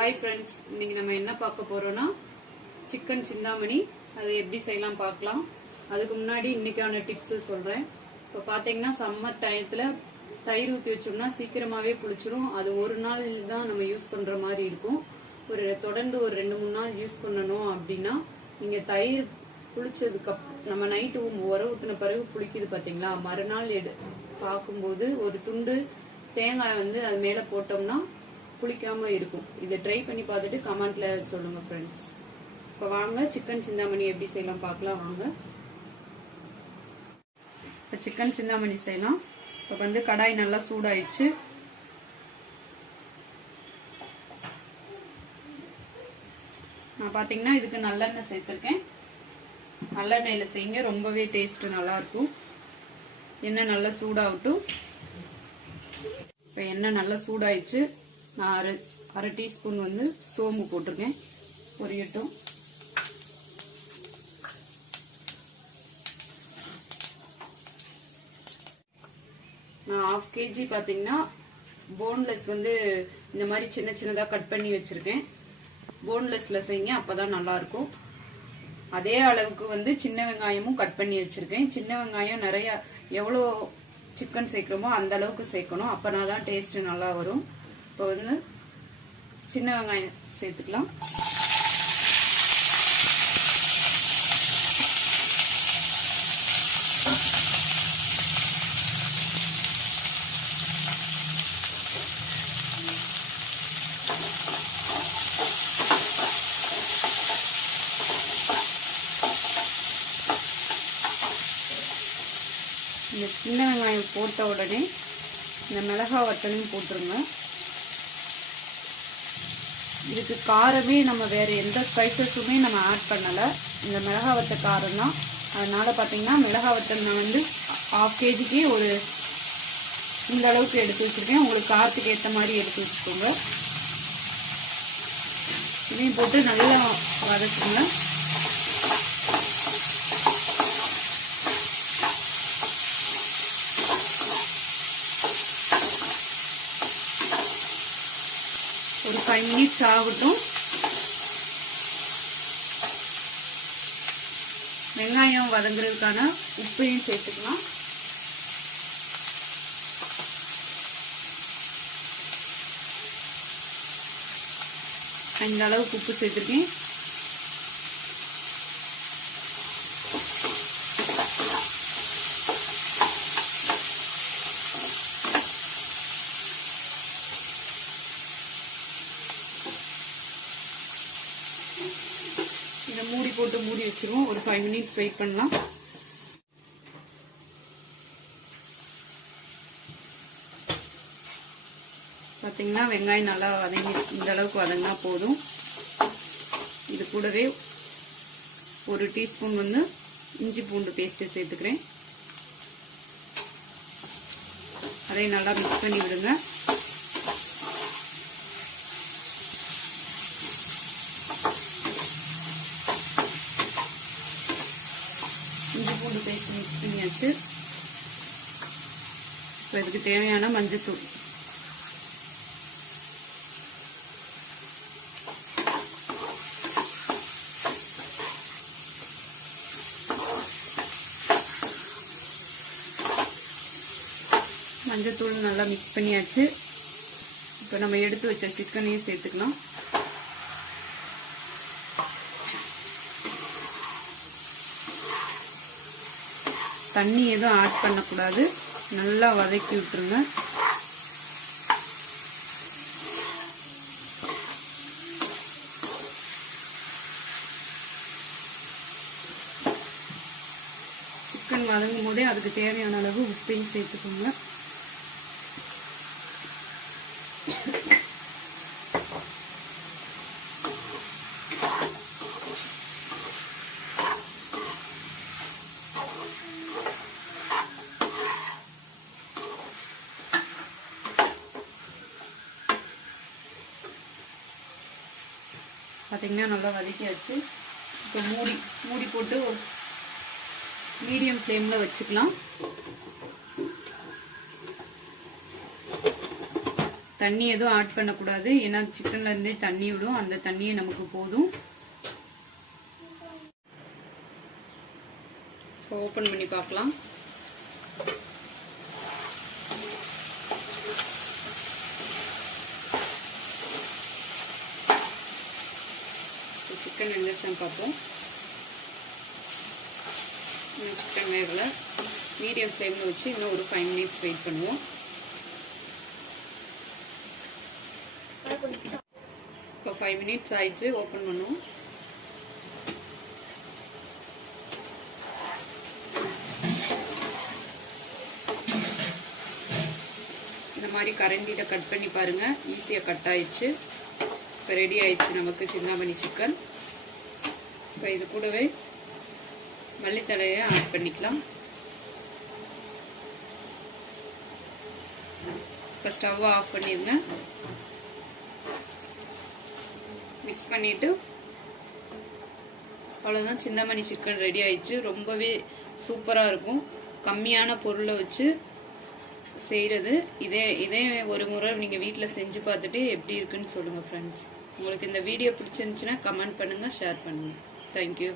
Hi friends, இன்னைக்கு நம்ம என்ன பார்க்க போறோம்னா சிக்கன் சிந்தாமணி. அதை எப்படி செய்யலாம் பார்க்கலாம். அதுக்கு முன்னாடி இன்னைக்கான டிப்ஸ் சொல்றேன். இப்போ பாத்தீங்கன்னா சம்மர் டயத்துல தயிர் ஊற்றி வச்சோம்னா சீக்கிரமாவே புளிச்சிரும். அது ஒரு நாள் தான் நம்ம யூஸ் பண்ற மாதிரி இருக்கும். தொடர்ந்து ஒரு 2-3 நாள் யூஸ் பண்ணணும் அப்படின்னா நீங்க தயிர் புளிச்சதுக்கு நம்ம நைட்டு உர ஊத்தின பிறகு புளிக்குது பாத்தீங்களா, மறுநாள் பார்க்கும்போது ஒரு துண்டு தேங்காய் அது மேல போட்டோம்னா புளிக்காம இருக்கும். இதை ட்ரை பண்ணி பார்த்துட்டு கமெண்ட்ல சொல்லுங்க ஃப்ரெண்ட்ஸ். இப்போ வாங்க சிக்கன் சிந்தாமணி எப்படி செய்யலாம் பார்க்கலாம் வாங்க. இப்போ சிக்கன் சிந்தாமணி செய்யலாம். இப்போ கடாய் நல்லா சூடாயிடுச்சு. நான் பாத்தீங்கன்னா இதுக்கு நல்லெண்ணெய் சேர்த்திருக்கேன். நல்லெண்ணெயில செய்யுங்க, ரொம்பவே டேஸ்ட் நல்லா இருக்கும். எண்ணெய் நல்லா சூடாகட்டும். இப்போ எண்ணெய் நல்லா சூடாயிடுச்சு. நான் அரை டீஸ்பூன் சோம்பு போட்டிருக்கேன், பொரியட்டும். நான் 1/2 kg பாத்தீங்கன்னா போன்லெஸ் இந்த மாதிரி சின்ன சின்னதா கட் பண்ணி வச்சிருக்கேன். போன்லெஸ்ல செய்யுங்க, அப்பதான் நல்லா இருக்கும். அதே அளவுக்கு சின்ன வெங்காயமும் கட் பண்ணி வச்சிருக்கேன். சின்ன வெங்காயம் நிறைய எவ்வளோ சிக்கன் சேர்க்கிறோமோ அந்த அளவுக்கு சேர்க்கணும், அப்பனாதான் டேஸ்ட் நல்லா வரும். இப்போ சின்ன வெங்காயம் சேர்த்துக்கலாம். இந்த சின்ன வெங்காயம் போட்ட உடனே இந்த மிளகாய் வத்தலையும் போட்டுருங்க. இதுக்கு காரமே நம்ம வேற எந்த ஸ்பைசஸுமே நம்ம ஆட் பண்ணல. இந்த மிளகாய் வத்த காரம் தான். அதனால பாத்தீங்கன்னா மிளகாய் வத்தல் நான் 1/2 kgக்கு இந்த அளவுக்கு எடுத்து வச்சிருக்கேன். உங்களுக்கு காரத்துக்கு ஏற்ற மாதிரி எடுத்து வச்சுக்கோங்க. இதையும் போட்டு நல்லா வதக்குங்க. ஒரு 5 மினிட்ஸ் ஆகட்டும். வெங்காயம் வதங்குறதுக்கான உப்பையும் சேர்த்துக்கலாம். இந்த அளவுக்கு உப்பு சேர்த்துருக்கேன். இதை மூடி போட்டு மூடி வச்சிருவோம். ஒரு 5 மினிட்ஸ் வெயிட் பண்ணலாம். பாத்தீங்கன்னா வெங்காயம் நல்லா வதங்கி இந்த அளவுக்கு வதங்கினா போதும். இது கூடவே 1 டீஸ்பூன் இஞ்சி பூண்டு பேஸ்ட் சேர்த்துக்கிறேன். அதை நல்லா மிக்ஸ் பண்ணி விடுங்க. இஞ்சி பூண்டு பேஸ்ட் மிக்ஸ் பண்ணியாச்சு. இப்போ இதுக்கு தேவையான மஞ்சத்தூள், மஞ்சத்தூள் நல்லா மிக்ஸ் பண்ணியாச்சு. இப்போ நம்ம எடுத்து வச்ச சிக்கனையும் சேர்த்துக்கலாம். தண்ணி எதுவும் ஆட் பண்ணக்கூடாது, நல்லா வதக்கி விட்டுருங்க. சிக்கன் வதங்கும் போதே அதுக்கு தேவையான அளவு உப்பையும் சேர்த்துக்கோங்க. பார்த்தீங்கன்னா நல்லா வதக்கியாச்சு. இப்போ மூடி போட்டு மீடியம் ஃப்ளேமில் வச்சுக்கலாம். தண்ணி எதுவும் ஆட் பண்ணக்கூடாது, ஏன்னா சிக்கன்ல இருந்தே தண்ணி விடும். அந்த தண்ணியே நமக்கு போதும். ஓபன் பண்ணி பார்க்கலாம். சிக்கன் வெந்துருச்சான்னு பார்ப்போம். சிக்கன் வேகல. மீடியம் ஃப்ளேமில் வச்சு இன்னும் ஒரு 5 மினிட்ஸ் வெயிட் பண்ணுவோம். இப்போ 5 மினிட்ஸ் ஆயிடுச்சு. ஓப்பன் பண்ணுவோம். இந்த மாதிரி கரண்டியில கட் பண்ணி பாருங்க, ஈஸியாக கட் ஆயிடுச்சு. இப்போ ரெடி ஆயிடுச்சு நமக்கு சிந்தாமணி சிக்கன். இப்போ இது கூடவே மல்லித்தழையை ஆட் பண்ணிக்கலாம். இப்போ ஸ்டவ் ஆஃப் பண்ணிருங்க. மிக்ஸ் பண்ணிட்டு அவ்வளோதான், சிந்தாமணி சிக்கன் ரெடி ஆயிடுச்சு. ரொம்பவே சூப்பராக இருக்கும். கம்மியான பொருளை வச்சு செய்கிறது. இதே ஒரு முறை நீங்கள் வீட்டில் செஞ்சு பார்த்துட்டு எப்படி இருக்குன்னு சொல்லுங்கள் ஃப்ரெண்ட்ஸ். உங்களுக்கு இந்த வீடியோ பிடிச்சிருந்துச்சுன்னா கமெண்ட் பண்ணுங்கள், ஷேர் பண்ணுங்கள். தேங்க்யூ.